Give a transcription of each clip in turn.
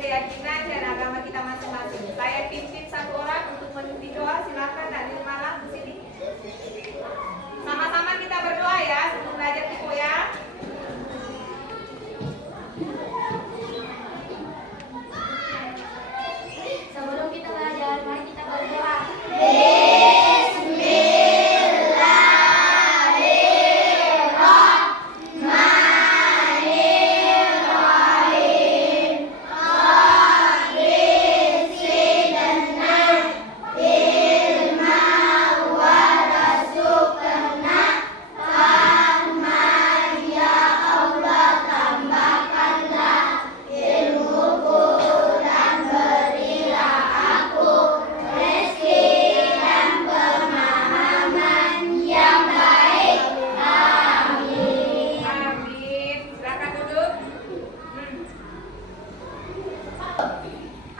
keyakinan dan agama kita masing-masing. Saya pimpin satu orang untuk memimpin doa. Silakan hadir malam di sini. Sama-sama kita berdoa ya sebelum belajar buku ya. Sebelum kita belajar, mari kita berdoa.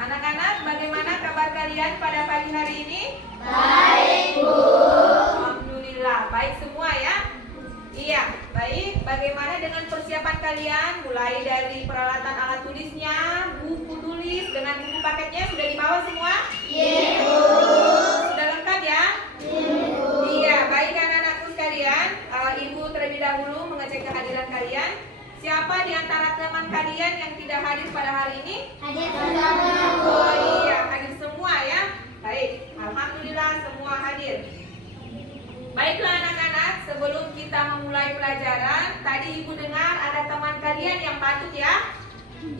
Anak-anak, bagaimana kabar kalian pada pagi hari ini? Baik, Bu. Alhamdulillah, baik semua ya? Iya, baik. Bagaimana dengan persiapan kalian? Mulai dari peralatan alat tulisnya, buku tulis, dengan buku paketnya sudah dibawa semua? Iya, Bu. Sudah lengkap ya? Iya, Bu. Iya, baik anak-anakku sekalian. Ibu terlebih dahulu mengecek kehadiran kalian. Siapa di antara teman kalian yang tidak hadir pada hari ini? Hadir bersama, Bu. Oh iya, hadir semua ya. Baik, alhamdulillah semua hadir. Baiklah anak-anak, sebelum kita memulai pelajaran, tadi ibu dengar ada teman kalian yang batuk ya?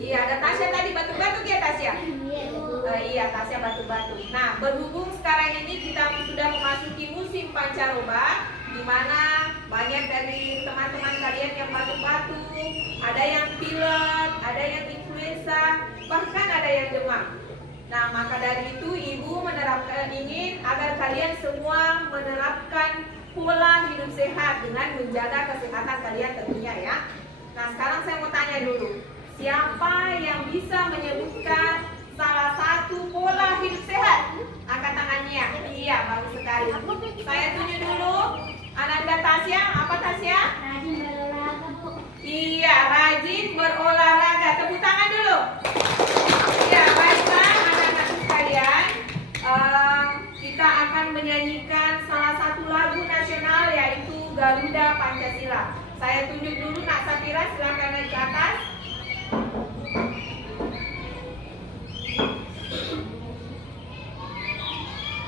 Iya, ada Tasya tadi batuk-batuk ya Tasya? Iya, Bu. Iya, Tasya batuk-batuk. Nah, berhubung sekarang ini kita sudah memasuki musim pancaroba, di mana banyak dari teman-teman kalian yang batuk-batuk, ada yang pilek, ada yang influenza, bahkan ada yang demam. Nah, maka dari itu ibu ingin agar kalian semua menerapkan pola hidup sehat dengan menjaga kesehatan kalian tentunya ya. Nah, sekarang saya mau tanya dulu, siapa yang bisa menyebutkan salah satu pola hidup sehat? Angkat tangannya. Iya, bagus sekali. Saya tunjuk dulu. Ananda Tasya, apa Tasya? Rajin berolahraga, Bu. Iya, rajin berolahraga. Tepuk tangan dulu. Iya, baiklah anak-anak sekalian. Kita akan menyanyikan salah satu lagu nasional yaitu Garuda Pancasila. Saya tunjuk dulu Nak Safira, silakan naik ke atas.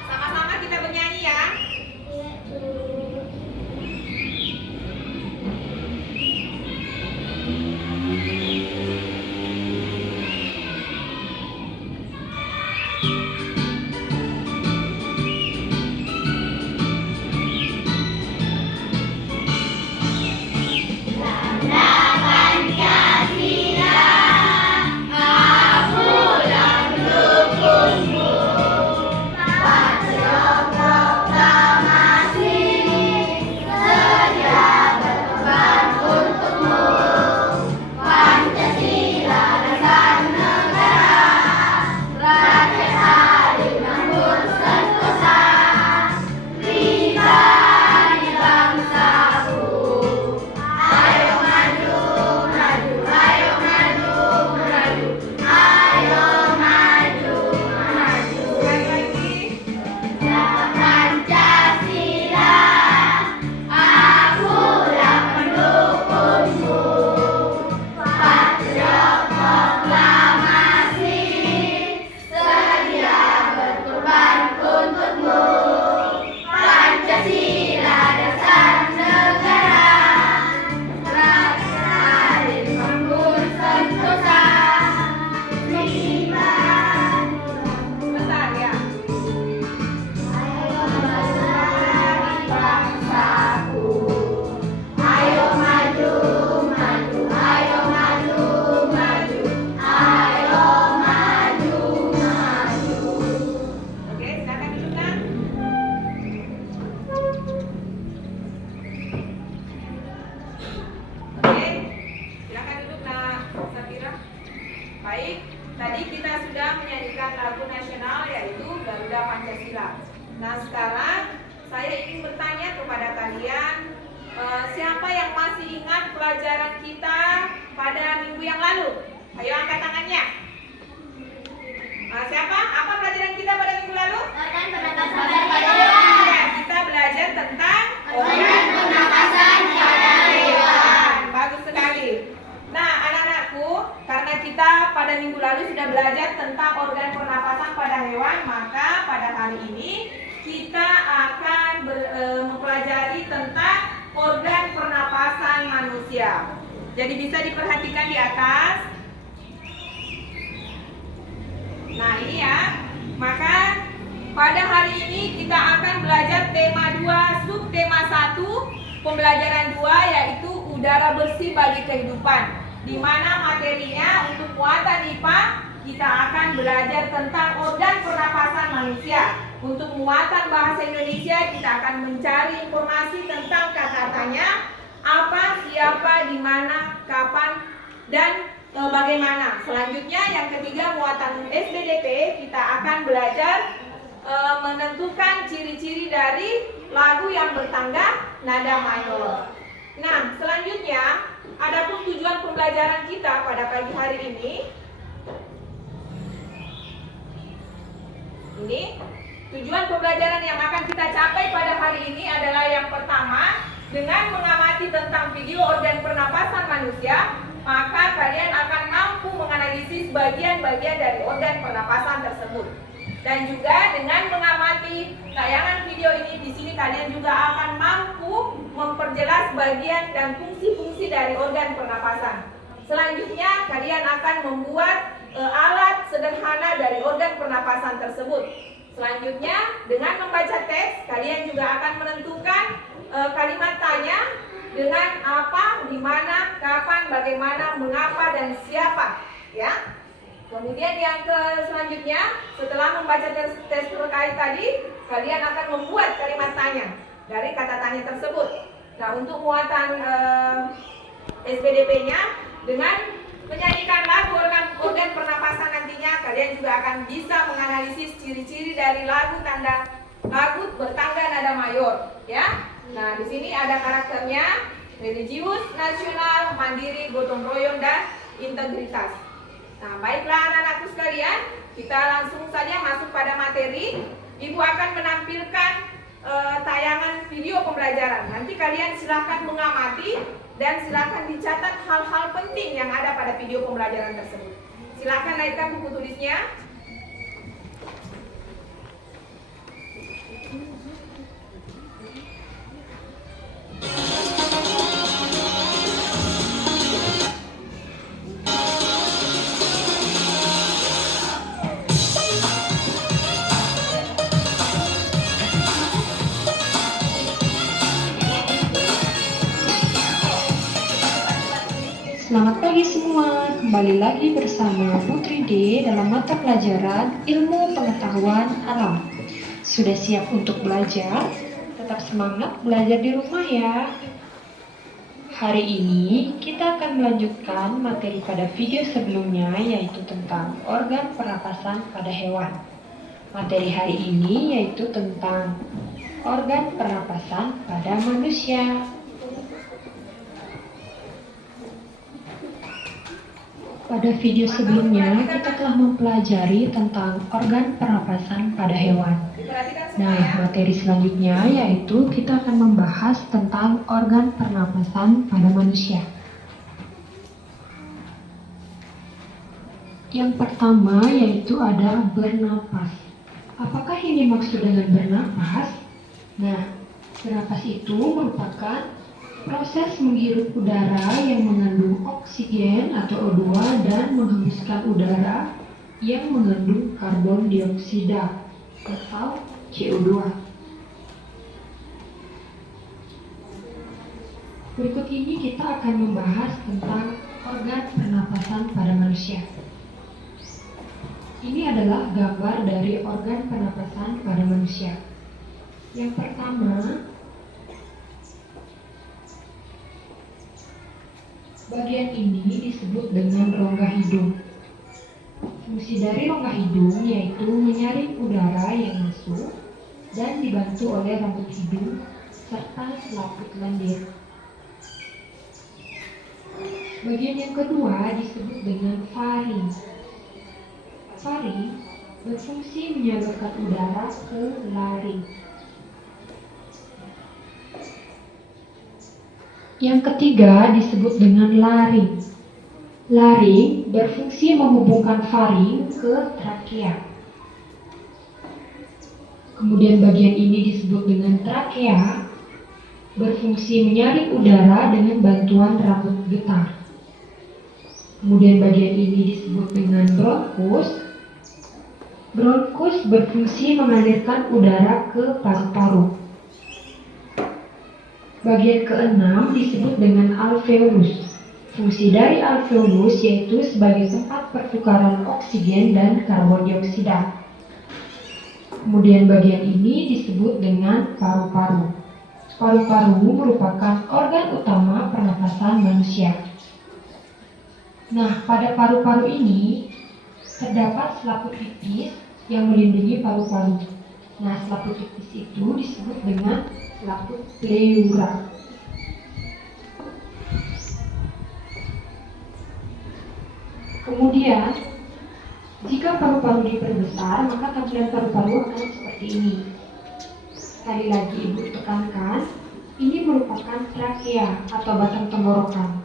Sama-sama kita bernyanyi ya. Iya, Bu. Baik, tadi kita sudah menyanyikan lagu nasional yaitu Garuda Pancasila. Nah sekarang saya ingin bertanya kepada kalian, siapa yang masih ingat pelajaran kita pada minggu yang lalu? Ayo angkat tangannya. sudah belajar tentang organ pernapasan pada hewan, maka pada hari ini kita akan mempelajari tentang organ pernapasan manusia. Jadi bisa diperhatikan di atas. Nah ini ya, maka pada hari ini kita akan belajar tema 2, subtema 1, pembelajaran 2 yaitu udara bersih bagi kehidupan. Di mana materinya untuk muatan IPA kita akan belajar tentang organ pernapasan manusia. Untuk muatan bahasa Indonesia kita akan mencari informasi tentang kata-katanya, apa, siapa, di mana, kapan, dan bagaimana. Selanjutnya yang ketiga muatan SBDP kita akan belajar menentukan ciri-ciri dari lagu yang bertangga nada mayor. Nah, selanjutnya adapun tujuan pembelajaran kita pada pagi hari ini. Ini tujuan pembelajaran yang akan kita capai pada hari ini adalah yang pertama, dengan mengamati tentang video organ pernapasan manusia, maka kalian akan mampu menganalisis bagian-bagian dari organ pernapasan tersebut. Dan juga dengan mengamati tayangan video ini, di sini kalian juga akan mampu memperjelas bagian dan fungsi-fungsi dari organ pernapasan. Selanjutnya kalian akan membuat alat sederhana dari organ pernapasan tersebut. Selanjutnya dengan membaca teks, kalian juga akan menentukan kalimat tanya dengan apa, di mana, kapan, bagaimana, mengapa, dan siapa, ya. Kemudian yang selanjutnya, setelah membaca tes terkait tadi, kalian akan membuat kalimat tanya dari kata tanya tersebut. Nah, untuk muatan SPDP-nya, dengan menyanyikan lagu organ pernapasan nantinya, kalian juga akan bisa menganalisis ciri-ciri dari lagu bertangga nada mayor, ya. Nah, di sini ada karakternya: religius, nasional, mandiri, gotong royong, dan integritas. Nah, baiklah anak-anakku sekalian, kita langsung saja masuk pada materi. Ibu akan menampilkan tayangan video pembelajaran. Nanti kalian silakan mengamati dan silakan dicatat hal-hal penting yang ada pada video pembelajaran tersebut. Silakan naikkan buku tulisnya. Selamat pagi semua, kembali lagi bersama Putri D dalam mata pelajaran Ilmu Pengetahuan Alam. Sudah siap untuk belajar? Tetap semangat belajar di rumah ya. Hari ini kita akan melanjutkan materi pada video sebelumnya, yaitu tentang organ pernapasan pada hewan. Materi hari ini yaitu tentang organ pernapasan pada manusia. Pada video sebelumnya, kita telah mempelajari tentang organ pernapasan pada hewan. Nah, materi selanjutnya yaitu kita akan membahas tentang organ pernapasan pada manusia. Yang pertama yaitu ada bernapas. Apakah ini maksud dengan bernapas? Nah, bernapas itu merupakan proses menghirup udara yang mengandung oksigen atau O2 dan menghembuskan udara yang mengandung karbon dioksida atau CO2. Berikut ini kita akan membahas tentang organ pernapasan pada manusia. Ini adalah gambar dari organ pernapasan pada manusia. Yang pertama, bagian ini disebut dengan rongga hidung. Fungsi dari rongga hidung yaitu menyaring udara yang masuk dan dibantu oleh rambut hidung serta selaput lendir. Bagian yang kedua disebut dengan faring. Faring berfungsi menyalurkan udara ke laring. Yang ketiga disebut dengan laring. Laring berfungsi menghubungkan faring ke trakea. Kemudian bagian ini disebut dengan trakea, berfungsi menyaring udara dengan bantuan rambut getah. Kemudian bagian ini disebut dengan bronkus. Bronkus berfungsi mengalirkan udara ke paru-paru. Bagian keenam disebut dengan alveolus. Fungsi dari alveolus yaitu sebagai tempat pertukaran oksigen dan karbon dioksida. Kemudian bagian ini disebut dengan paru-paru. Paru-paru merupakan organ utama pernapasan manusia. Nah, pada paru-paru ini terdapat selaput tipis yang melindungi paru-paru. Nah, selaput tipis itu disebut dengan selaput pleura. Kemudian, jika paru-paru diperbesar, maka tampilan paru-paru akan seperti ini. Sekali lagi Ibu tekankan, ini merupakan trakea atau batang tenggorokan.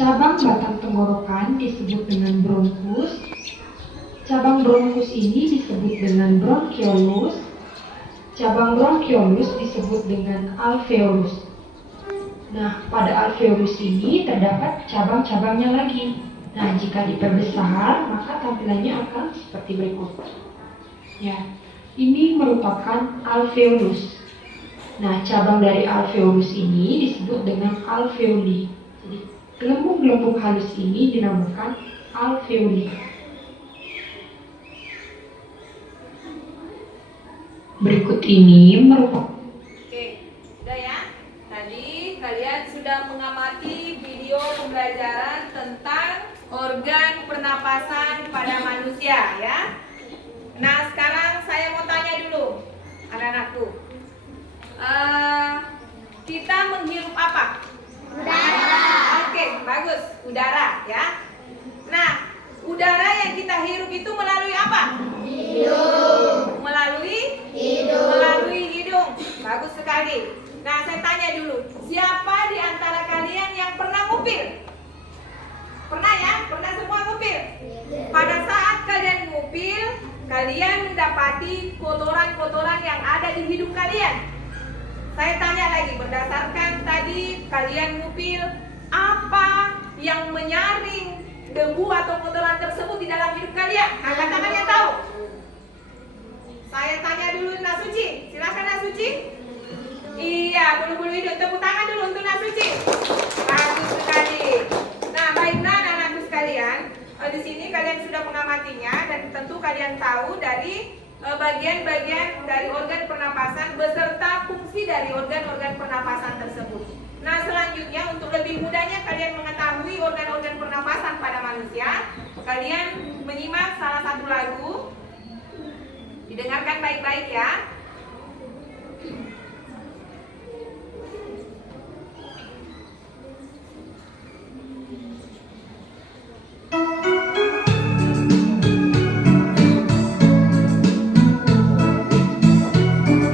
Cabang batang tenggorokan disebut dengan bronkus. Cabang bronkus ini disebut dengan bronchiolus. Cabang bronchiolus disebut dengan alveolus. Nah, pada alveolus ini terdapat cabang-cabangnya lagi. Nah, jika diperbesar, maka tampilannya akan seperti berikut. Ya, ini merupakan alveolus. Nah, cabang dari alveolus ini disebut dengan alveoli. Jadi, gelembung-gelembung halus ini dinamakan alveoli. Berikut ini merupakan Oke, sudah ya. Tadi kalian sudah mengamati video pembelajaran tentang organ pernapasan pada manusia ya. Nah, sekarang saya mau tanya dulu anak-anakku. Kita menghirup apa? Udara. Oke, bagus. Udara ya. Nah, udara yang kita hirup itu melalui apa? Hidung. Melalui? Hidung. Melalui hidung. Bagus sekali. Nah, saya tanya dulu, siapa di antara kalian yang pernah ngupil? Pernah ya? Pernah semua ngupil? Pada saat kalian ngupil, kalian mendapati kotoran-kotoran yang ada di hidung kalian. Saya tanya lagi, berdasarkan tadi kalian ngupil, apa yang menyaring debu atau kotoran tersebut di dalam hidup kalian? Angkat tangan yang tahu. Saya tanya dulu Nasuci, silakan Nasuci. Iya, bulu-bulu hidung, tepuk tangan dulu untuk Nasuci. Bagus sekali. Nah, baiklah anak-anakku sekalian, di sini kalian sudah mengamatinya dan tentu kalian tahu dari bagian-bagian dari organ pernapasan beserta fungsi dari organ-organ pernapasan tersebut. Nah, selanjutnya untuk lebih mudahnya kalian mengetahui organ-organ pernapasan pada manusia, kalian menyimak salah satu lagu. Didengarkan baik-baik ya.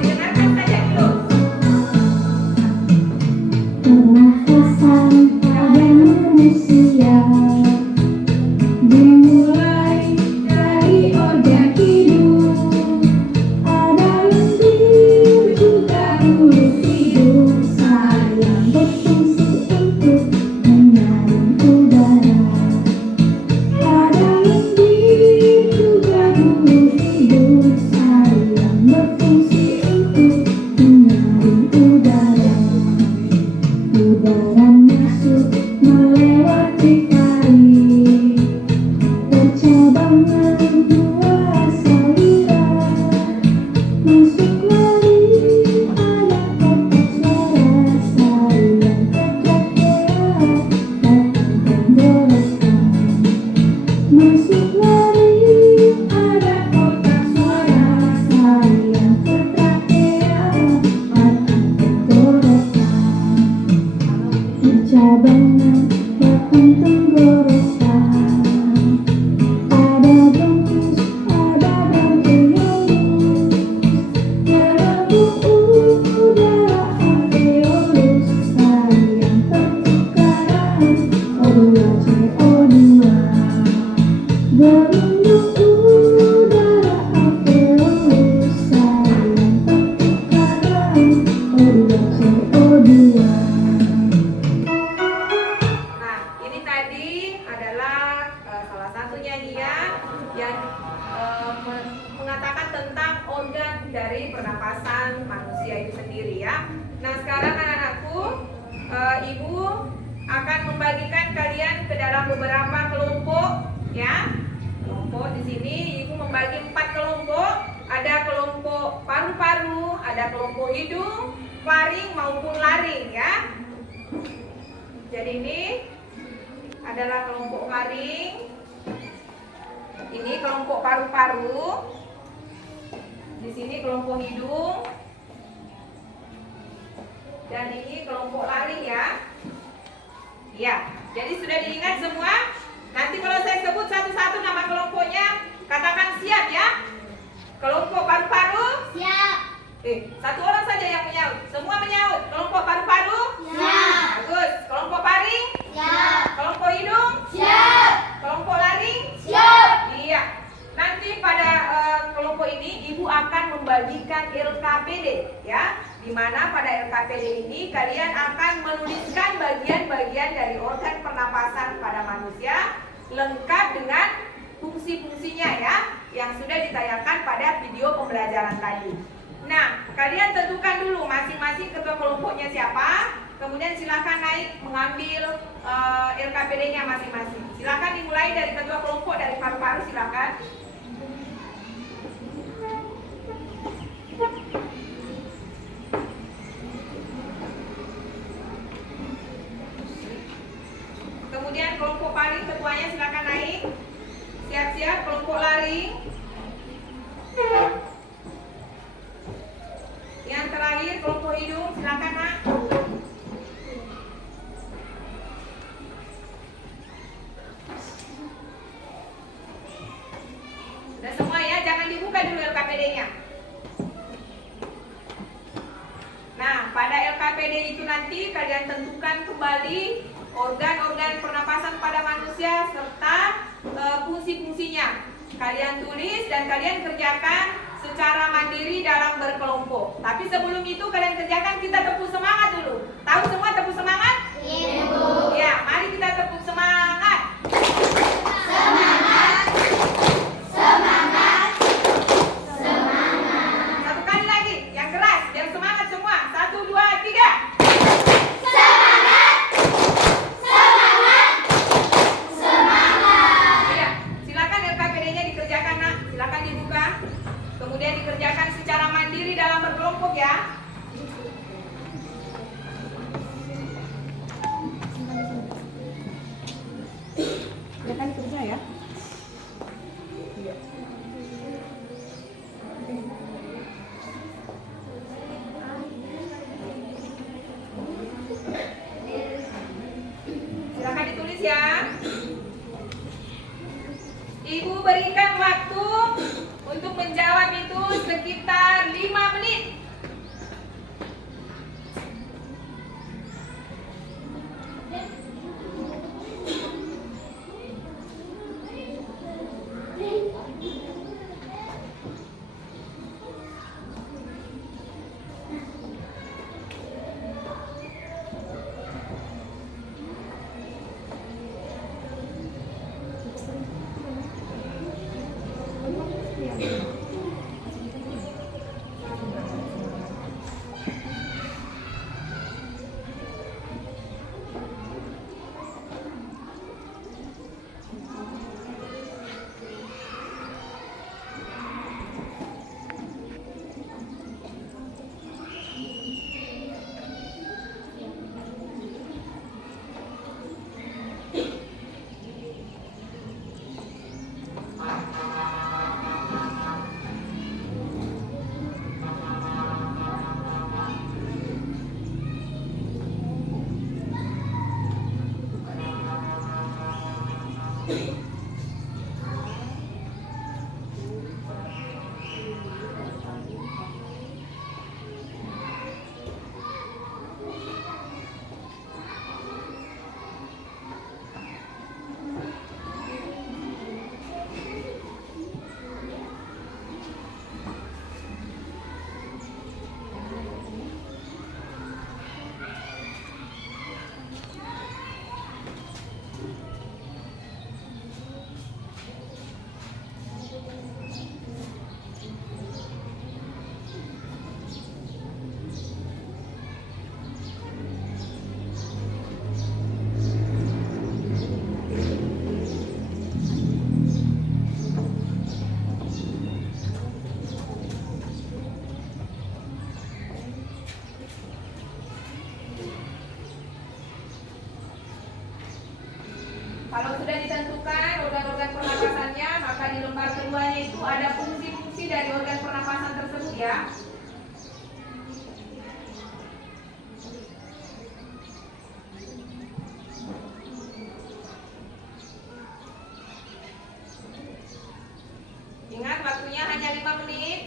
Didengarkan saja dulu. Pernafasan pada manusia dimulai dari organ hidung adalah Merunduk udara alveolus saling pertukaran O2CO2. Nah, ini tadi adalah salah satu nyanyian yang mengatakan tentang organ dari pernapasan manusia itu sendiri ya. Nah, sekarang anak-anakku, Ibu akan membagikan kalian ke dalam beberapa kelompok ya. Kelompok di sini Ibu membagi 4 kelompok. Ada kelompok paru-paru, ada kelompok hidung, faring maupun laring ya. Jadi ini adalah kelompok faring. Ini kelompok paru-paru. Di sini kelompok hidung. Dan ini kelompok laring ya. Ya, jadi sudah diingat semua? Nanti kalau saya sebut satu-satu nama kelompoknya, katakan siap ya. Kelompok paru-paru? Siap. Satu orang saja yang menyaut. Semua menyaut. Kelompok paru-paru? Siap. Bagus. Kelompok faring? Siap. Kelompok hidung? Siap. Kelompok laring? Siap. Iya. Nanti pada kelompok ini Ibu akan membagikan LKPD ya. Di mana pada LKPD ini kalian akan menuliskan bagian-bagian dari organ pernapasan pada manusia lengkap dengan fungsi-fungsinya ya, yang sudah ditayangkan pada video pembelajaran tadi. Nah, kalian tentukan dulu masing-masing ketua kelompoknya siapa. Kemudian silakan naik mengambil LKPD-nya masing-masing. Silakan dimulai dari ketua kelompok dari paru-paru, silakan. Kemudian kelompok paling ketuanya silakan naik. Siap-siap kelompok laring. Yang terakhir kelompok hidung silakan nak. Sudah semua ya, jangan dibuka dulu LKPD-nya. Nah, pada LKPD itu nanti kalian tentukan kembali organ-organ pernapasan pada manusia serta fungsi-fungsinya. Kalian tulis dan kalian kerjakan secara mandiri dalam berkelompok. Tapi sebelum itu kalian kerjakan, kita tepuk semangat dulu. Tahu semua tepuk semangat? Iya, Bu. Ya, mari kita tepuk semangat. Semangat. Semangat. Semangat. Satu kali lagi, yang keras, yang semangat semua. 1, 2, 3. Semangat. Semangat. Semangat. Iya, silakan LKPD-nya dikerjakan nak. Silakan dibuka. Kemudian dikerjakan secara mandiri dalam berkelompok ya. Silakan dikerja ya. Silakan ditulis ya. Ibu berikan waktu untuk menjawab itu sekitar 5 menit. ada fungsi-fungsi dari organ pernapasan tersebut ya. Ingat waktunya hanya 5 menit.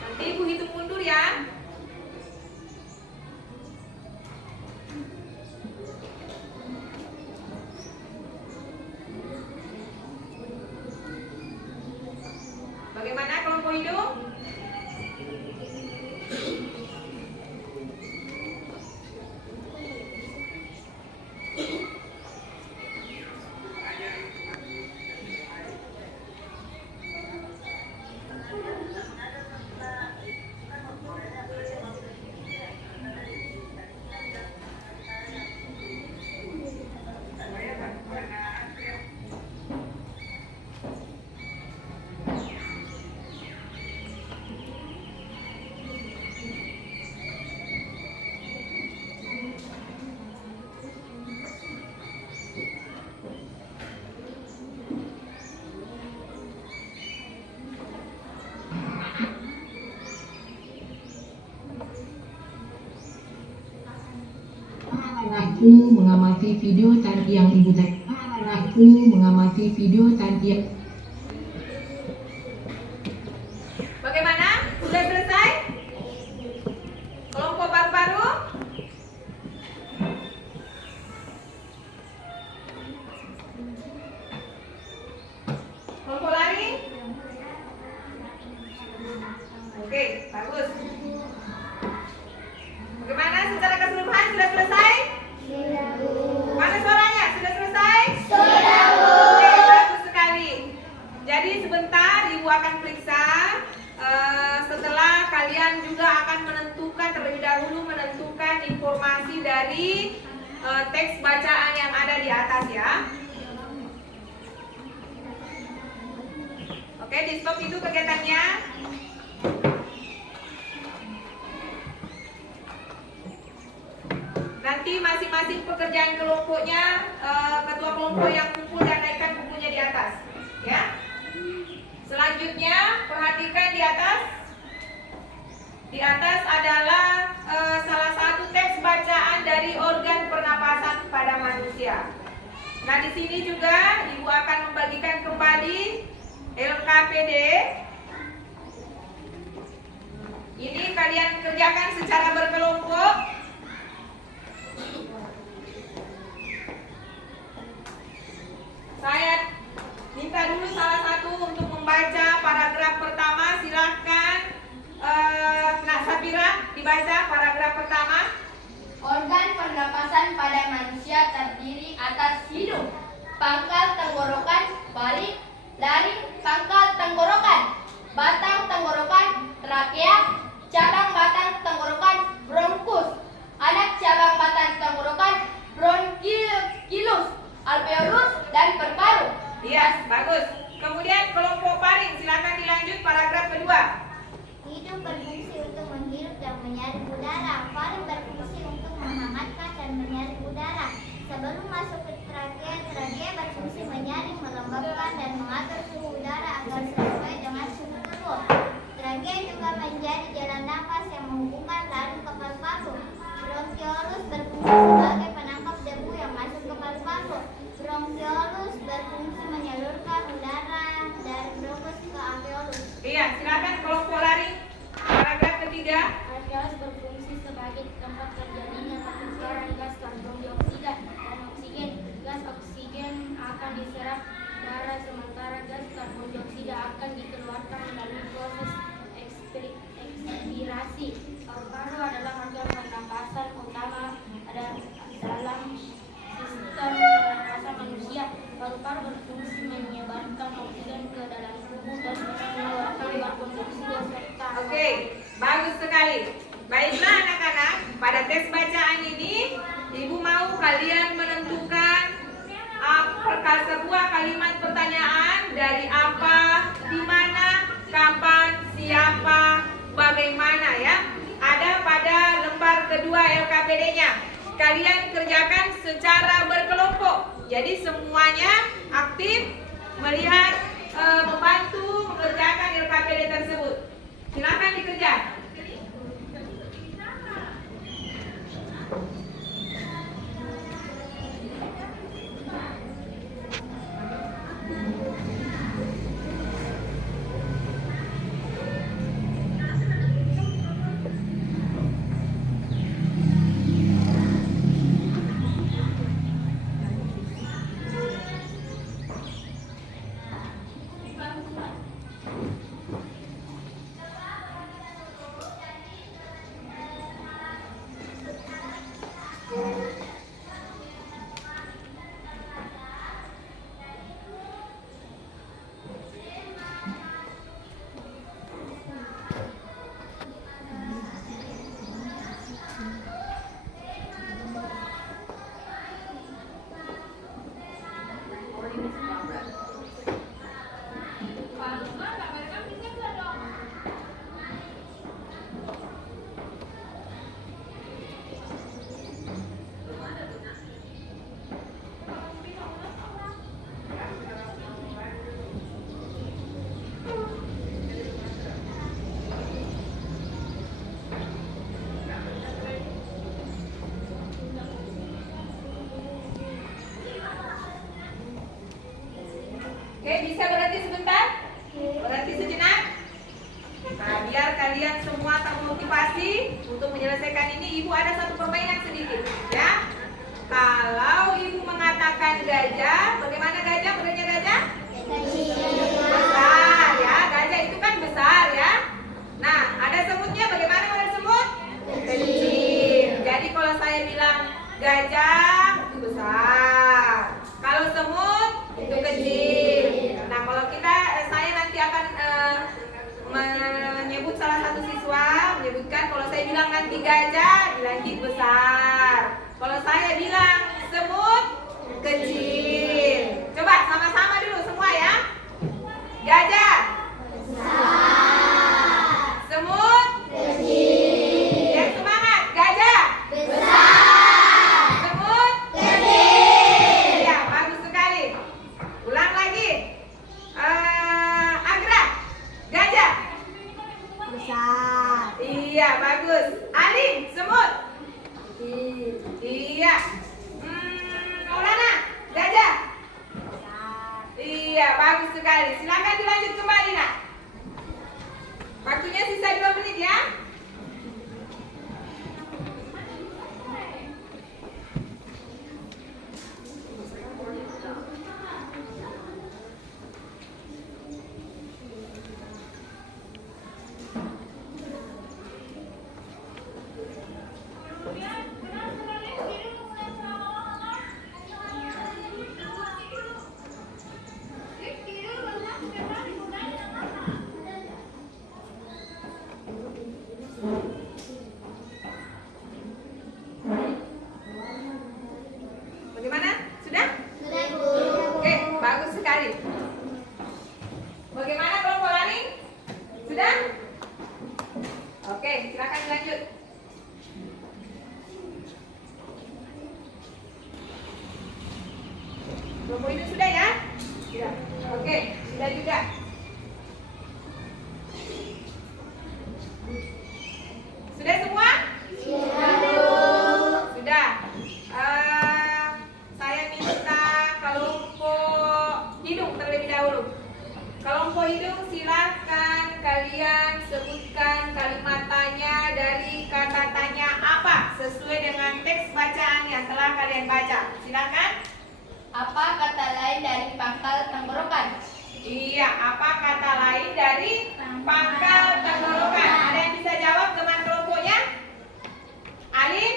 Nanti Ibu hitung mundur ya. Bagaimana kelompok hidung? Anakku mengamati video tadi yang ibu tadi. Anakku mengamati video tadi yang. Bagaimana? Sudah selesai? Kelompok paru-paru? Kelompok lari? Oke, bagus. Bagaimana secara keseluruhan sudah selesai? Mana suaranya? Sudah selesai? Sudah, Bu. Oke, bagus sekali. Jadi sebentar Ibu akan periksa. Setelah kalian juga akan menentukan terlebih dahulu menentukan informasi dari teks bacaan yang ada di atas ya. Oke, di stop itu kegiatannya. Nanti masing-masing pekerjaan kelompoknya, ketua kelompok yang kumpul dan naikkan bukunya di atas, ya. Selanjutnya perhatikan di atas. Di atas adalah salah satu teks bacaan dari organ pernapasan pada manusia. Nah, di sini juga Ibu akan membagikan kembali LKPD. Ini kalian kerjakan secara berkelompok. Saya minta dulu salah satu untuk membaca paragraf pertama. Silakan Nak Sabira dibaca paragraf pertama. Organ pernapasan ada dalam sistem pernafasan manusia. Paru-paru berfungsi menyebarkan oksigen ke dalam tubuh dan mengeluarkan karbon dioksida serta. Oke, bagus sekali. Baiklah anak-anak, pada tes bacaan ini Ibu mau kalian menentukan sebuah kalimat pertanyaan dari apa, di mana, kapan, siapa, bagaimana ya. Ada pada lembar kedua LKPD-nya. Kalian kerjakan secara berkelompok. Jadi semuanya aktif melihat, membantu mengerjakan LKPD tersebut. Silakan dikerjakan. Oke, bisa berhenti sebentar? Berhenti sejenak? Nah, biar kalian semua termotivasi untuk menyelesaikan ini, Ibu ada satu permainan sedikit, ya. Kalau Ibu mengatakan gajah, bagaimana gajah? Bentuknya gajah? Besar, ya. Gajah itu kan besar, ya. Nah, ada semutnya, bagaimana model semut? Kecil. Jadi kalau saya bilang gajah itu besar, kalau semut itu kecil. Nah, kalau saya nanti akan menyebut salah satu siswa menyebutkan, kalau saya bilang nanti gajah, bilang besar. Kalau saya bilang semut, kecil. Coba sama-sama dulu semua ya. Gajah besar. Semut kecil. Yang semangat, gajah besar. Semut kecil. Ya, bagus sekali. Ulang lagi. Agra, gajah besar. Iya, bagus. Alim, semut. Iya. Maulana, gajah besar. Iya, bagus sekali. Silakan dilanjut kembali, nak. Waktunya sisa 2 menit ya. Bagaimana? Sudah? Oke, bagus sekali. Bagaimana kelompok lain? Sudah? Oke, silakan lanjut. Kelompok ini sudah ya? Sudah. Oke, sudah juga. Sudah semua? Sudah. Saya minta kelompok hidung terlebih dahulu. Kelompok hidung, silakan kalian sebutkan kalimat tanya dari kata tanya apa sesuai dengan teks bacaan yang telah kalian baca. Silakan. Apa kata lain dari pangkal tenggorokan? Iya, apa kata lain dari pangkal tenggorokan? Ada yang bisa jawab teman kelompoknya? Alin?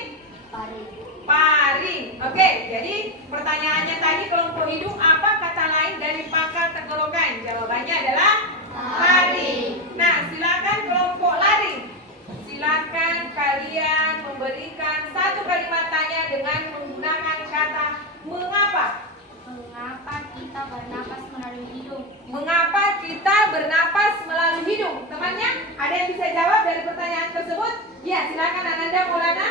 Oke, jadi pertanyaannya tadi kelompok hidung apa kata lain dari pangkal tenggorokan? Jawabannya adalah lari. Nah, silakan kelompok lari. Silakan kalian memberikan satu kalimat tanya dengan menggunakan kata mengapa. Mengapa kita bernapas melalui hidung? Mengapa kita bernapas melalui hidung? Temannya, ada yang bisa jawab dari pertanyaan tersebut? Ya, silakan Ananda Maulana.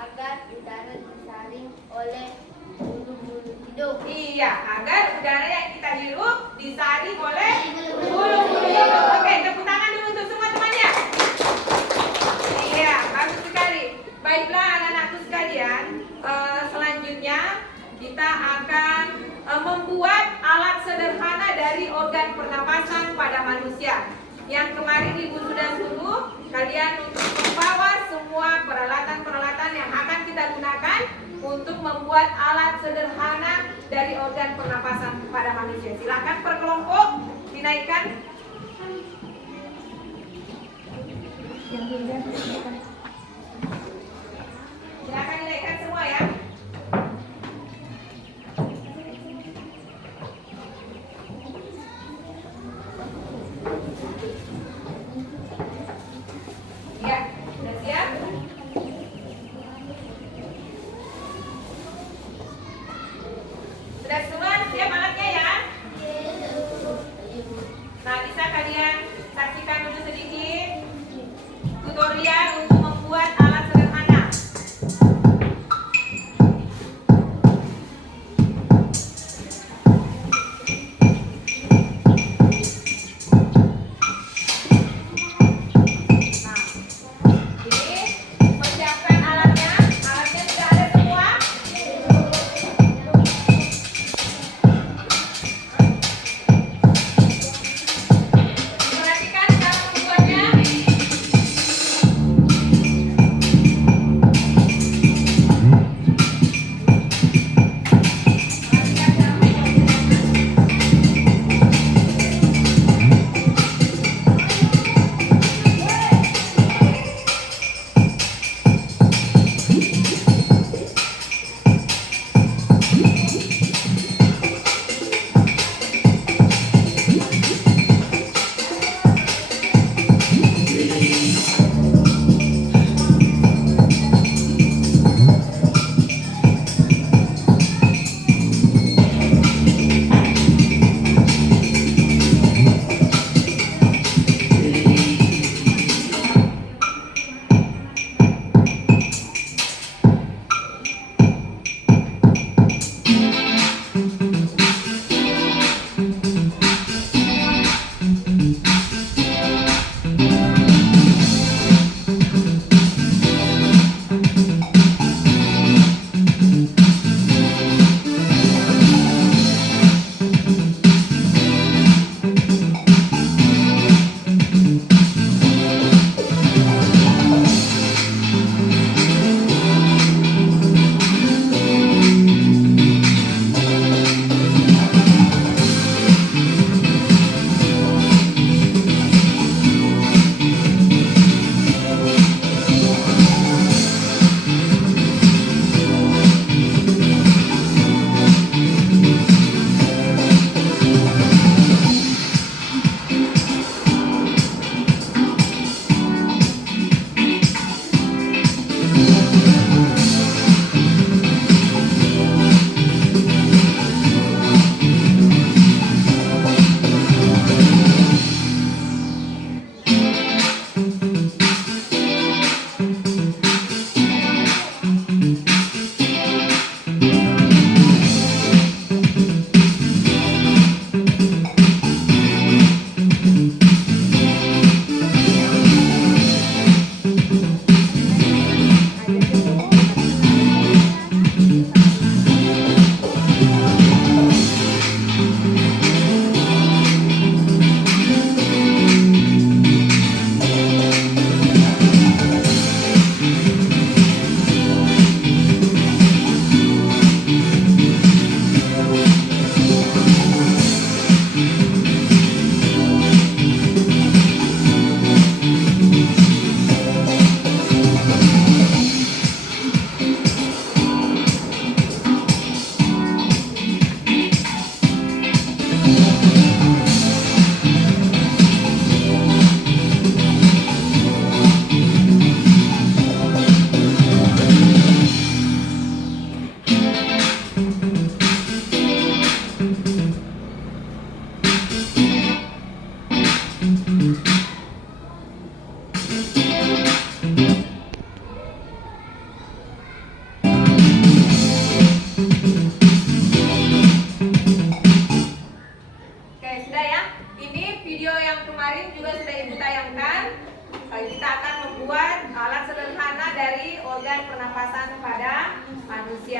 Agar udara disaring oleh bulu-bulu hidung. Iya, agar udara yang kita hirup disaring oleh bulu-bulu hidung. Oke, tepuk tangan dulu untuk semua temannya. Iya, bagus sekali. Baiklah anak-anakku sekalian, selanjutnya kita akan membuat alat sederhana dari organ pernapasan pada manusia. Yang kemarin Ibu sudah suruh kalian untuk membawa semua peralatan-peralatan yang akan kita gunakan untuk membuat alat sederhana dari organ pernapasan pada manusia. Silakan per kelompok dinaikkan. Silakan dinaikkan semua ya. Ya, sudah siap? Sudah semua siap alatnya ya? Nah, bisa kalian saksikan dulu sedikit tutorial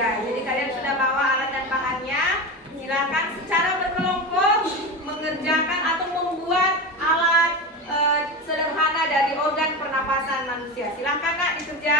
Ya, jadi kalian sudah bawa alat dan bahannya. Silakan secara berkelompok mengerjakan atau membuat alat sederhana dari organ pernapasan manusia. Silakan Nak dikerja.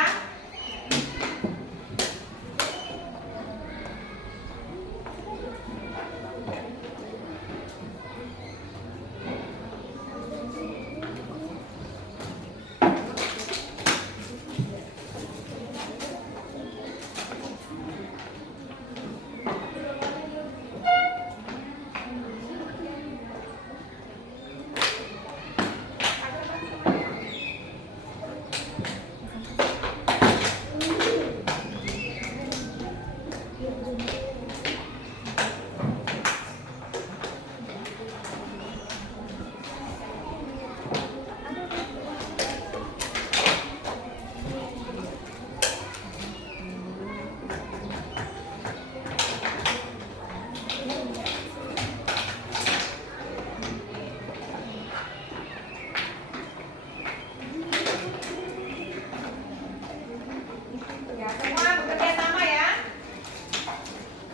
Ya, semua bekerja sama ya.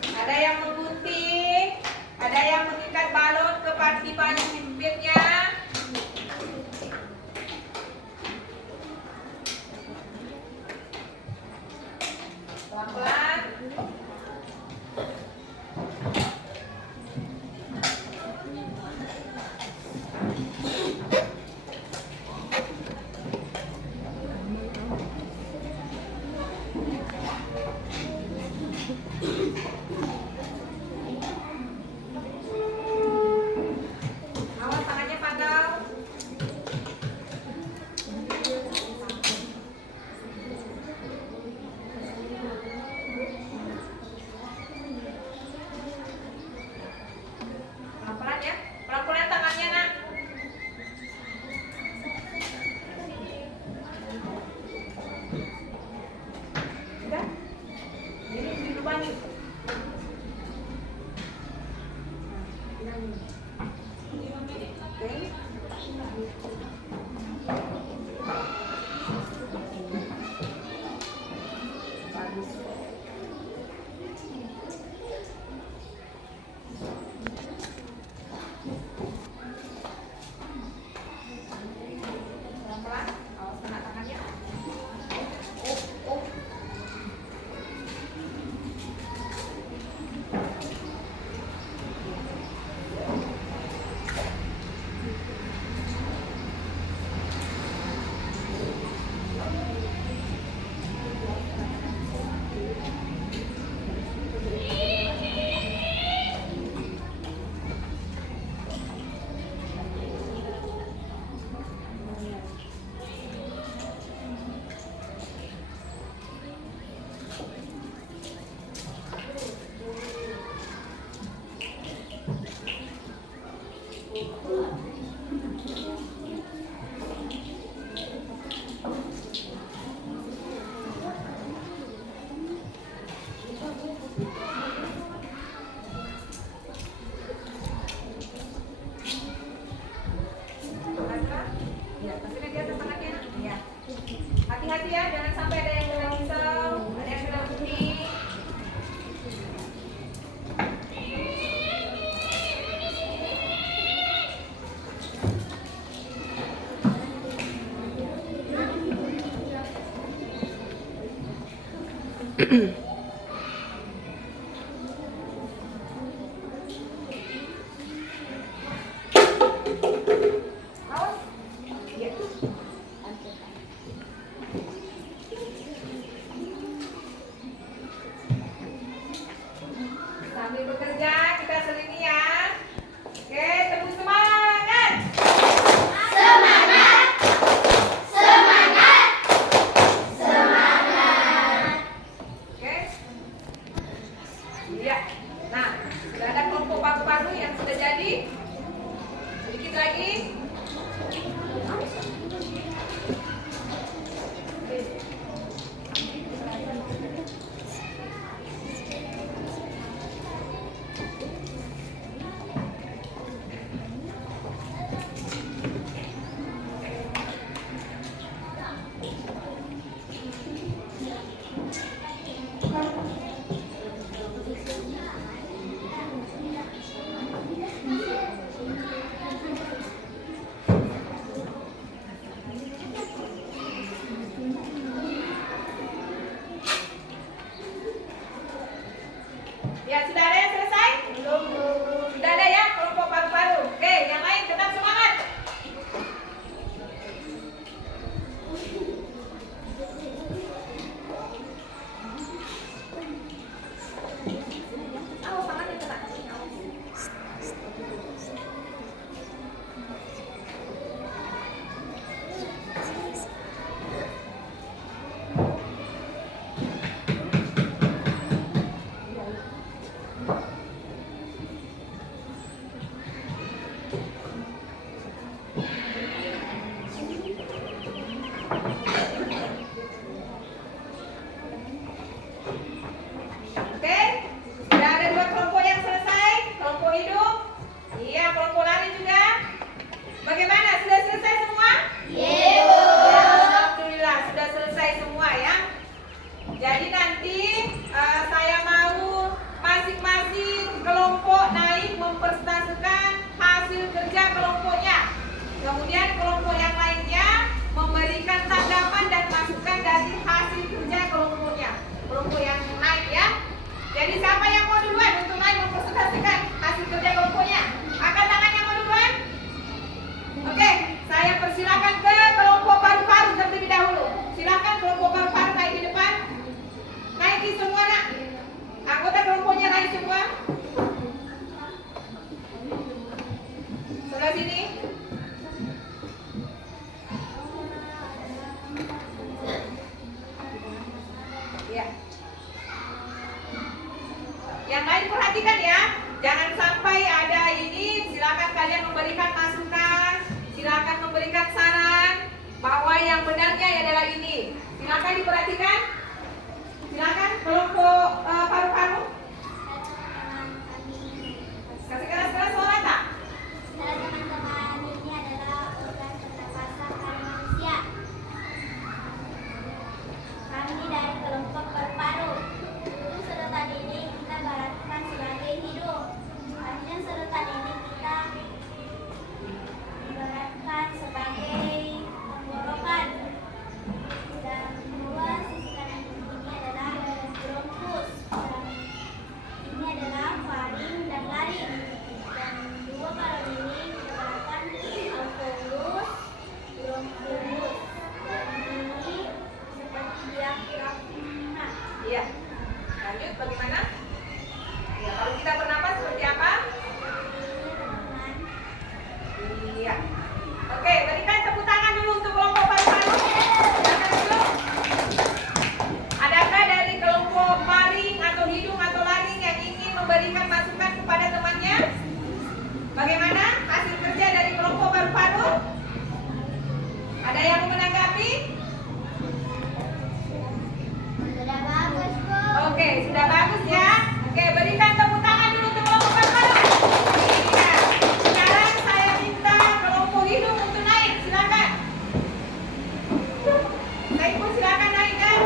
Ada yang menggunting, ada yang mengikat balon ke di payung jepitnya. Pelan-pelan. Awas tangannya pantau. Pelan-pelan ya. Pelan-pelan tangannya Nak. Sudah? Ini dilubangi. Oke. Bagus. Pelan-pelan, awas kena tangannya. Oh. Ya, kasih di atas tangannya. Ya. Hati-hati ya, jangan sampai ada yang kena pisau, ada yang kena gunting. Awas. Ya. Sambil bekerja kita selingi ya. Oke, tepuk semangat. Oke, pengalaman dan masukan dari hasil kerja kelompoknya. Kelompok yang naik ya. Jadi siapa yang mau duluan untuk naik mempresentasikan hasil kerja kelompoknya? Angkat tangannya mau duluan? Oke, saya persilakan ke kelompok paru-paru terlebih dahulu. Silakan kelompok paru-paru naik di depan. Naiki semua nak. Anggota kelompoknya naik semua. Sebelah sini. Ya. Yang lain perhatikan ya. Jangan sampai ada ini. Silakan kalian memberikan masukan. Silakan memberikan saran bahwa yang benarnya adalah ini. Silakan diperhatikan. Silakan kelompok paru-paru. Kasih keras-keras suara tak? Teman-teman, ini adalah organ pernapasan manusia. Kami dari kelompok paru-paru. Untuk sedotan ini kita ibaratkan sebagai hidung. Kemudian sedotan ini kita ibaratkan sebagai tenggorokan. Dan dua sisi kanan ini adalah bronkus. Ini adalah faring dan laring. Dan dua kalau ini ibaratkan alveolus, bronchus. Dan ini seperti diafragma. Iya. Lanjut bagaimana? Ya, kalau kita bernapas seperti apa? Iya. Oke, berikan tepuk tangan dulu untuk kelompok paru-paru. Silakan dulu. Adakah dari kelompok paring atau hidung atau laring yang ingin memberikan masukan kepada temannya? Bagaimana hasil kerja dari kelompok paru-paru? Ada yang mau menanggapi? Sudah bagus, Bu. Oke, sudah bagus ya. Oke, berikan tepuk tangan dulu untuk kelompok paru-paru. Iya. Sekarang saya minta kelompok hidung untuk naik. Silakan. Saya pun silakan naik kan.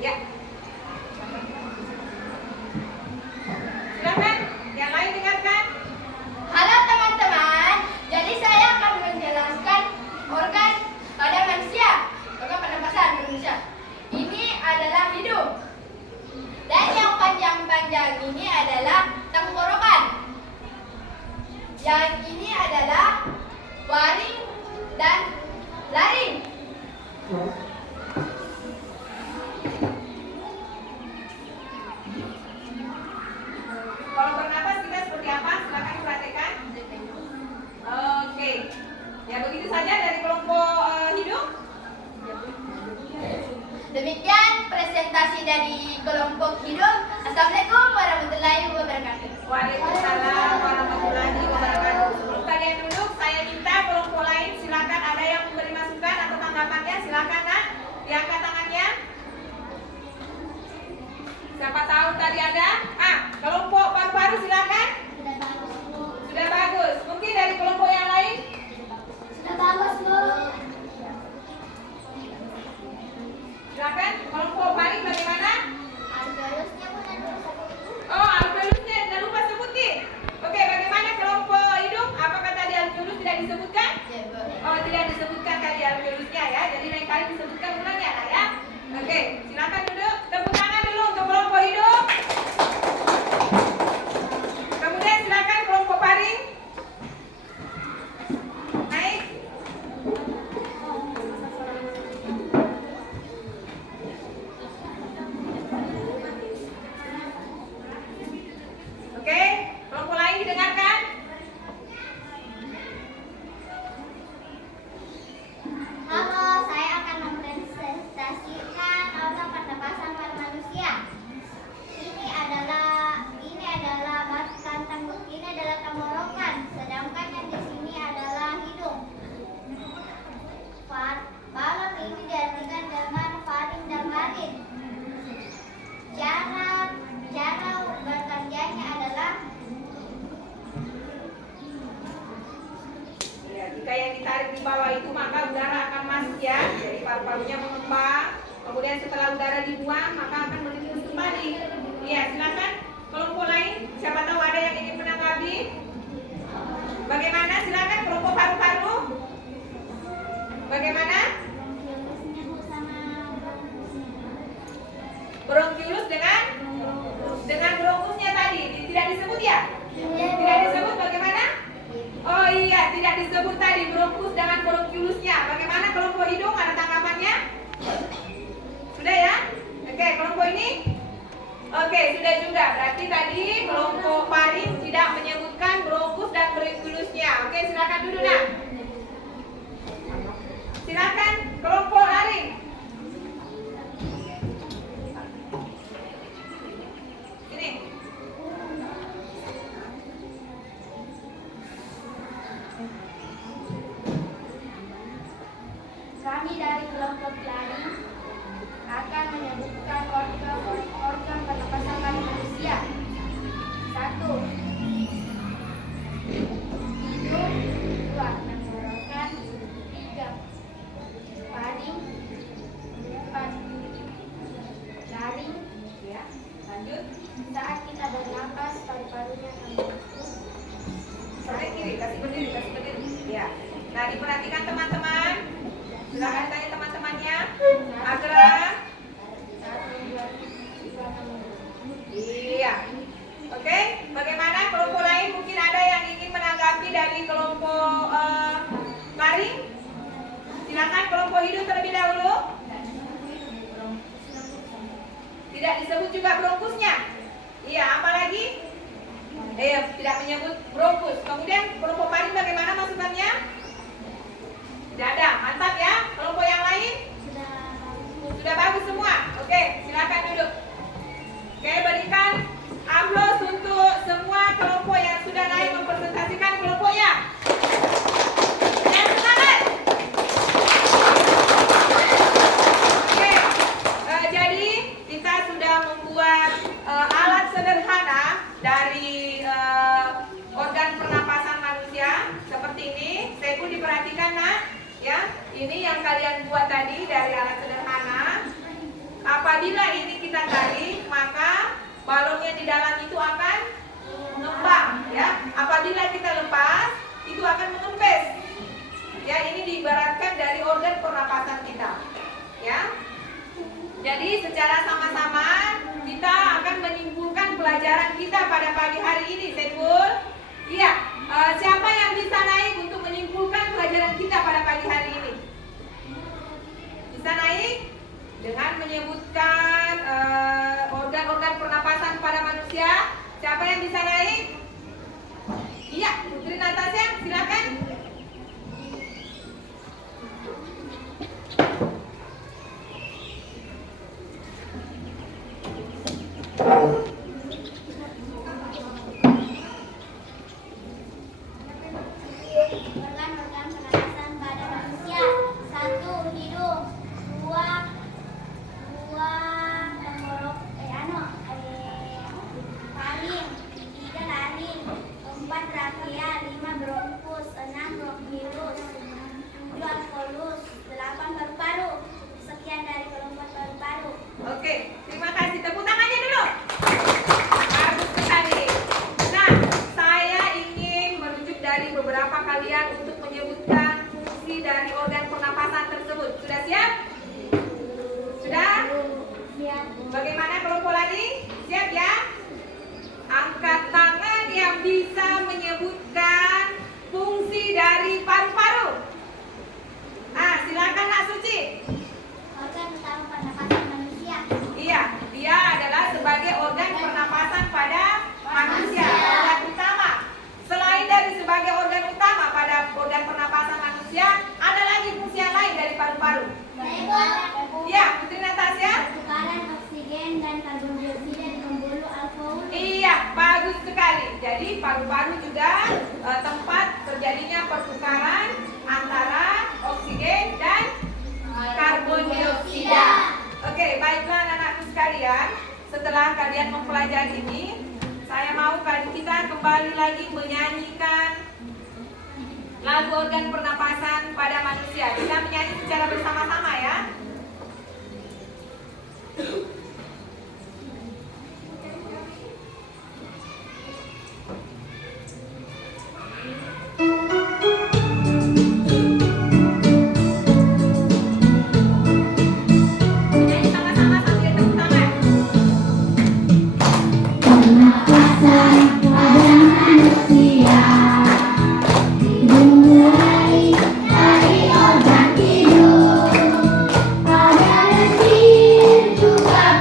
Ya. Silakan. Yang lain dengarkan. Halo teman-teman, jadi saya akan menjelaskan organ pada manusia, organ pernapasan manusia. Ini adalah hidung, dan yang panjang-panjang ini adalah tenggorokan. Yang ini adalah waring dan laring. Kalau bernapas kita seperti apa? Silakan perhatikan. Oke. Ya begitu saja dari kelompok hidung. Demikian presentasi dari kelompok hidung. Assalamualaikum warahmatullahi wabarakatuh. Waalaikumsalam warahmatullahi wabarakatuh. Sebelum kalian duduk, saya minta kelompok lain silakan ada yang memberi masukan atau tanggapannya. Silakan nak, diangkat tangannya. Siapa tahu tadi ada? Kelompok paru-paru silakan. Sudah bagus. Mungkin dari kelompok yang lain? Sudah bagus, Bu. Silakan. Kelompok paring bagaimana? Alveolusnya Bu, dan Oh, alveolusnya jangan lupa sebutin. Oke, bagaimana kelompok hidung? Apakah tadi alveolus tidak disebutkan? Oh, tidak disebutkan tadi alveolusnya ya. Jadi lain kali disebutkan ulang ya, Nak, ya. Oke, silakan duduk. Tepuk tangan dulu untuk kelompok hidung. Kemudian silakan kelompok paring. Naik. Oke, kelompok lain didengarkan. Halo, saya akan mempresentasikan organ pernapasan pada manusia. Ini adalah tenggorokan, sedangkan yang di sini adalah hidung. Balon ini diartikan dengan faring dan laring. Cara bekerjanya adalah Ya, jika yang ditarik di bawah itu maka udara akan masuk ya. Jadi paru-parunya mengembang. Kemudian setelah udara dibuang maka akan menembus kembali. Iya, silakan kelompok lain. juga bronkusnya. Iya, apa lagi? Tidak menyebut bronkus. Kemudian kelompok paru bagaimana masukannya? Tidak ada, mantap ya. Kelompok yang lain? Sudah bagus semua. Oke, silakan duduk. Oke, berikan aplaus untuk semua kelompok yang sudah naik mempresentasikan kelompoknya. Yang semangat. Oke, jadi kita sudah membuat alat sederhana dari organ pernapasan manusia seperti ini. Saya pun diperhatikan nak, ya. Ini yang kalian buat tadi dari alat sederhana. Apabila ini kita tarik, maka balonnya di dalam itu akan mengembang, ya. Apabila kita lepas, itu akan mengempes. Ya, ini diibaratkan dari organ pernapasan kita, ya. Jadi secara sama-sama kita akan menyimpulkan pelajaran kita pada pagi hari ini, Saiful. Iya, siapa yang bisa naik untuk menyimpulkan pelajaran kita pada pagi hari ini? Bisa naik dengan menyebutkan organ-organ pernapasan pada manusia. Siapa yang bisa naik? Iya, Putri Natasha, silakan. Organ-organ pernapasan pada manusia. 1. Hidung. 2. Taring. 3. laring. 4. trakea. 5. bronkus. 6. bronkhilus. 7. alveolus. 8. paru-paru. Sekian dari kelompok paru-paru. Oke, terima kasih. Tepuk tangannya dulu. Bagus sekali. Nah, saya ingin merujuk dari beberapa kalian untuk menyebutkan fungsi dari organ pernapasan tersebut. Sudah siap? Sudah? Bagaimana kelompok lagi? Siap ya? Angkat tangan yang bisa menyebutkan fungsi dari paru-paru. Silakan Nak Suci. Organ utama pernapasan manusia. Iya, dia adalah sebagai organ pernapasan pada manusia, organ utama. Selain dari sebagai organ utama pada organ pernapasan manusia, ada lagi fungsi yang lain dari paru-paru. Iya, Putri Natasha. Pertukaran oksigen dan karbon dioksida di pembuluh alveolus. Iya, bagus sekali. Jadi paru-paru juga tempat terjadinya pertukaran antara oksigen dan karbon dioksida. Oke, baiklah anak-anakku sekalian. Setelah kalian mempelajari ini, saya mau kita kembali lagi menyanyikan lagu organ pernapasan pada manusia. Kita menyanyi secara bersama-sama ya. Menyanyi sama-sama sambil tepuk tangan. Pernapasan pada manusia dimulai dari organ hidup. Pada detik juga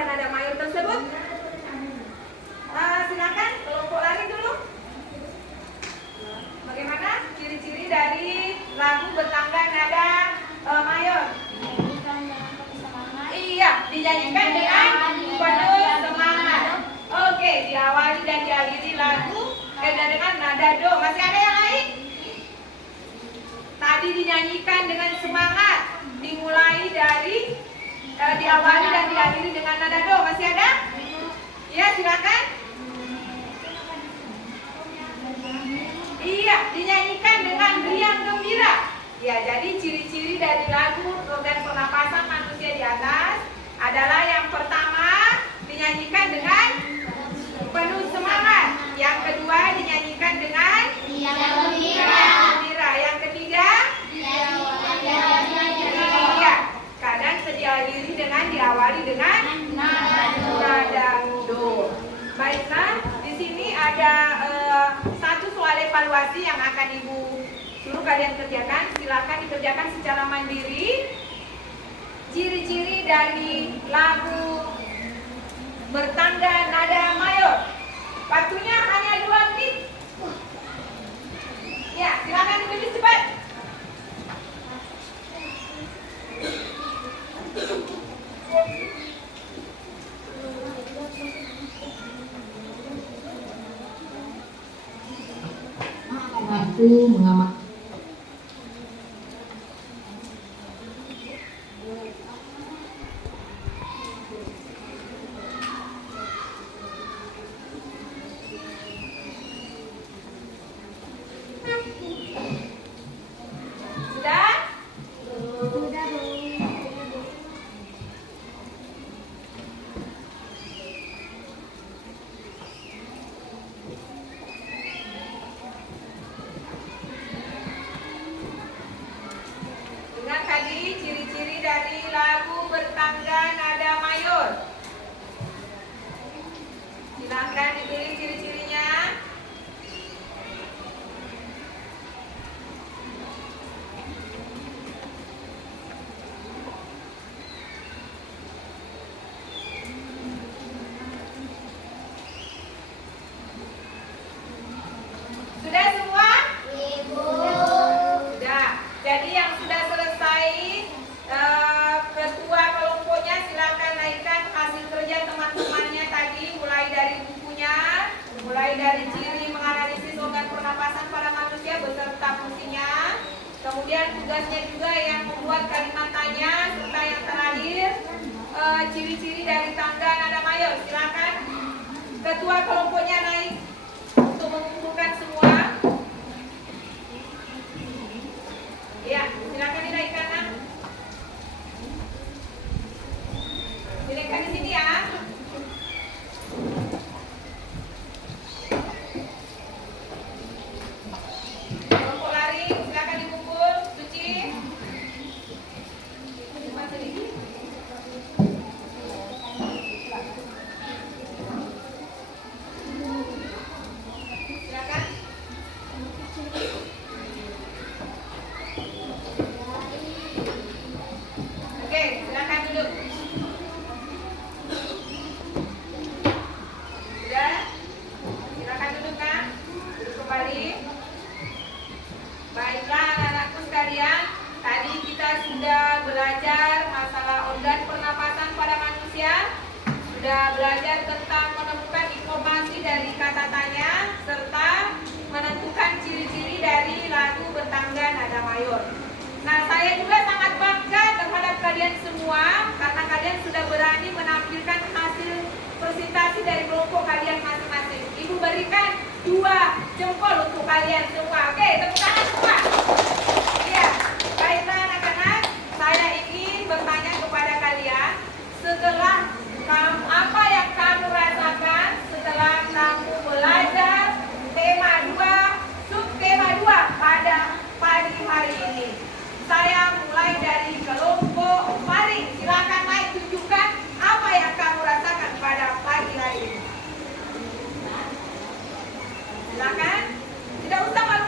tangga nada mayor tersebut? Silakan kelompok lari dulu. Bagaimana ciri-ciri dari lagu bertangga nada mayor? Dinyanyikan dengan penuh semangat. Iya, dinyanyikan dengan penuh semangat. Oke, diawali dan diakhiri lagu dengan nada do. Masih ada yang lain? Tadi dinyanyikan dengan semangat, dimulai dari diawali dan diakhiri dengan nada do. Masih ada? Ya, silakan. Iya, dinyanyikan dengan riang gembira. Ya, jadi ciri-ciri dari lagu organ pernapasan manusia di atas adalah yang pertama dinyanyikan dengan penuh semangat. Yang kedua dinyanyikan dengan riang gembira. Yang ketiga iya, kadang diakhiri dengan diawali dengan nada do. Baiklah, di sini ada satu soal evaluasi yang akan Ibu suruh kalian kerjakan. Silakan dikerjakan secara mandiri. Ciri-ciri dari lagu bertangga nada mayor. Waktunya hanya 2 menit. Ya, silakan ditulis cepat. Aku mengamati Sudah? Dengar tadi ciri-ciri dari lagu bertangga nada mayor. Silakan ditulis ciri-cirinya. Sudah semua? Sudah. Jadi yang sudah selesai, ketua kelompoknya silakan naikkan hasil kerja teman-temannya tadi, mulai dari bukunya, mulai dari ciri menganalisis organ pernapasan pada manusia beserta fungsinya. Kemudian tugasnya juga yang membuat kalimat tanya, serta yang terakhir ciri-ciri dari tangga nada mayor. Silakan ketua kelompoknya naik untuk mengumpulkan semua. Ya, silakan dinaikkan. Nak. Dinaikkan di sini ya. Kelompok lari, silakan dikumpul. Suci. Silakan. Oke, silakan duduk. Sudah? Silakan duduk, Kak. Duduk kembali. Baiklah, anak-anakku sekalian, tadi kita sudah belajar masalah organ pernapasan pada manusia, sudah belajar tentang menemukan informasi dari kata tanya, serta menentukan ciri-ciri dari lagu bertangga nada mayor. Nah, saya juga sangat bangga terhadap kalian semua karena kalian sudah berani menampilkan hasil presentasi dari kelompok kalian masing-masing. Ibu berikan 2 jempol untuk kalian semua. Oke, tepuk tangan semua. Iya, baiklah anak-anak, saya ingin bertanya kepada kalian, setelah apa yang kamu rasakan setelah kamu belajar tema 2, subtema 2 pada pagi hari ini. Saya mulai dari kelompok Faring. Silakan naik tunjukkan apa yang kamu rasakan pada pagi hari ini. Silakan. Tidak usah malu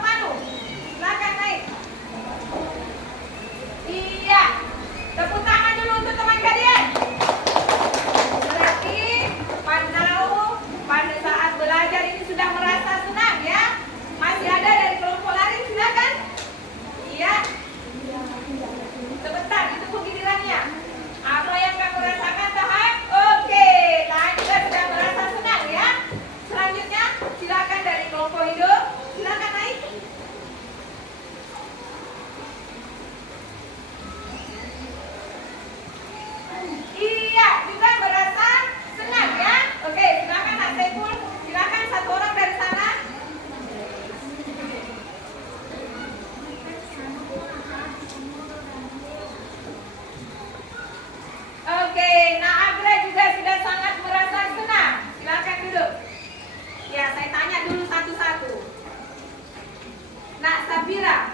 Safira,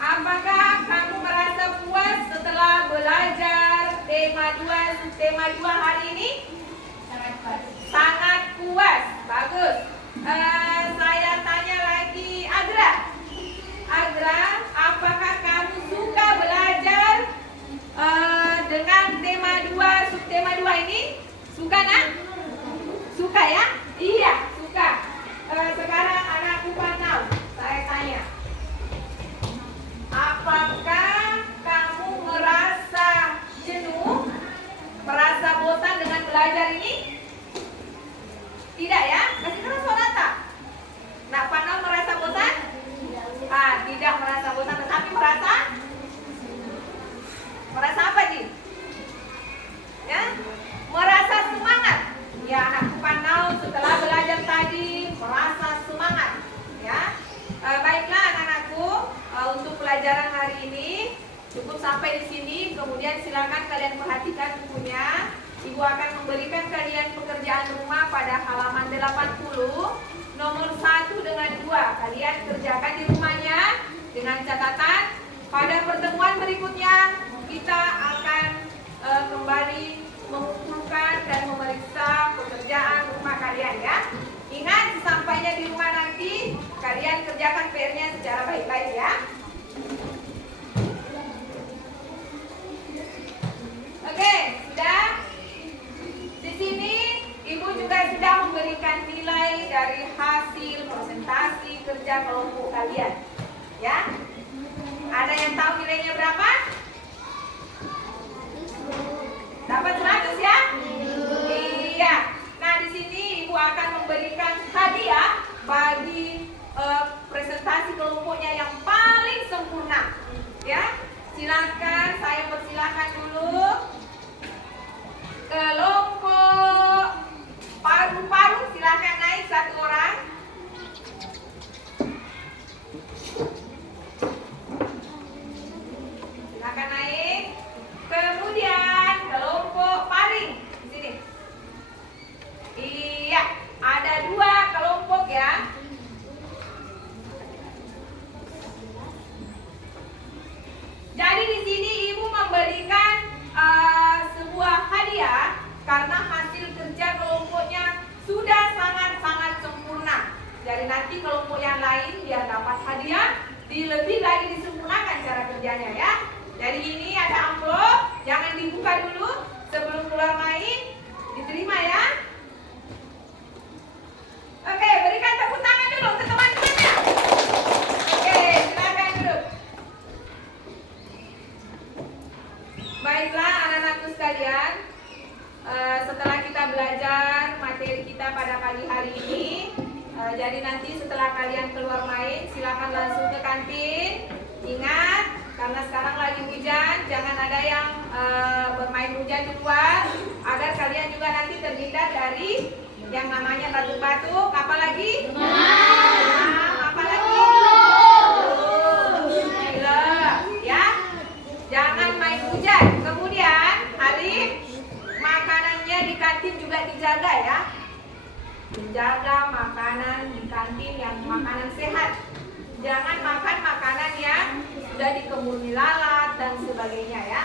apakah kamu merasa puas setelah belajar tema 2, subtema 2 hari ini? Sangat puas. Bagus. Saya tanya lagi, Agra, apakah kamu suka belajar dengan tema 2, subtema 2 ini? Suka nak? Suka ya? Iya, suka. Sekarang anakku Panau, saya tanya, apakah kamu merasa jenuh, merasa bosan dengan belajar ini? Tidak ya? Kasih keras suara tak? Nak Panau merasa bosan? Tidak merasa bosan, tetapi merasa apa Ji? Ya? Merasa semangat. Ya, anak Panau setelah belajar tadi merasa semangat. Ya, baiklah anak-anakku, untuk pelajaran hari ini cukup sampai di sini. Kemudian silakan kalian perhatikan bukunya. Ibu akan memberikan kalian pekerjaan rumah pada halaman 80, nomor 1 dengan 2. Kalian kerjakan di rumahnya dengan catatan. Pada pertemuan berikutnya kita akan kembali mengumpulkan dan memeriksa pekerjaan rumah kalian ya. Ingat, sesampainya di rumah nanti kalian kerjakan PR-nya secara baik-baik ya. Oke, sudah. Di sini Ibu juga sudah memberikan nilai dari hasil presentasi kerja kelompok kalian. Ya. Ada yang tahu nilainya berapa? Dapat 100 ya? Iya. Nah, di sini Ibu akan memberikan hadiah bagi presentasi kelompoknya yang paling sempurna. Ya. Silakan, saya persilakan dulu. Kelompok paru-paru, silakan naik 1 orang. Silakan naik. Kemudian kelompok paring di sini. Iya, ada 2 kelompok ya. Jadi di sini Ibu memberikan sebuah hadiah karena hasil kerja kelompoknya sudah sangat-sangat sempurna. Jadi nanti kelompok yang lain biar dapat hadiah, lebih lagi disempurnakan cara kerjanya ya. Jadi ini ada amplop, jangan dibuka dulu sebelum keluar main, diterima ya. Oke, berikan tepuk tangan dulu ke teman-temannya. Oke, silakan duduk. Baiklah anak-anakku sekalian, setelah kita belajar materi kita pada pagi hari ini, jadi nanti setelah kalian keluar main silakan langsung ke kantin. Ingat, karena sekarang lagi hujan, jangan ada yang bermain hujan di luar, agar kalian juga nanti terhindar dari yang namanya batuk-batuk. Apa lagi? Apa lagi? Pilek, ya. Jangan main hujan. Kemudian, Alif, makanannya di kantin juga dijaga ya. Menjaga makanan di kantin yang makanan sehat. Jangan makan makanan yang sudah dikebuni lalat dan sebagainya ya.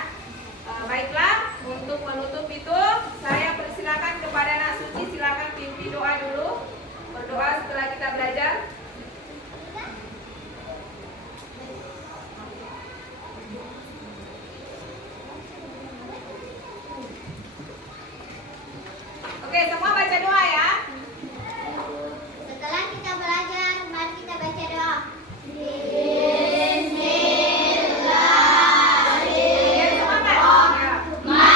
Baiklah, untuk menutup itu saya persilakan kepada Nak Suci, silakan pimpin doa dulu. Berdoa setelah kita belajar. Oke, semua baca doa ya. Setelah kita belajar, mari kita baca doa. Biar semangat. Ya.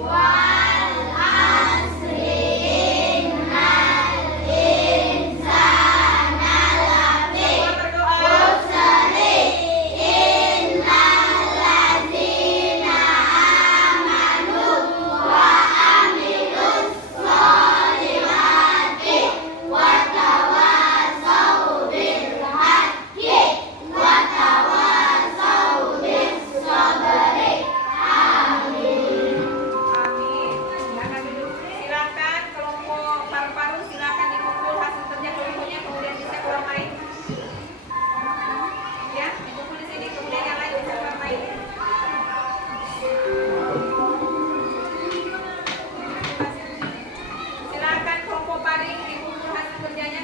Wal asri kerjanya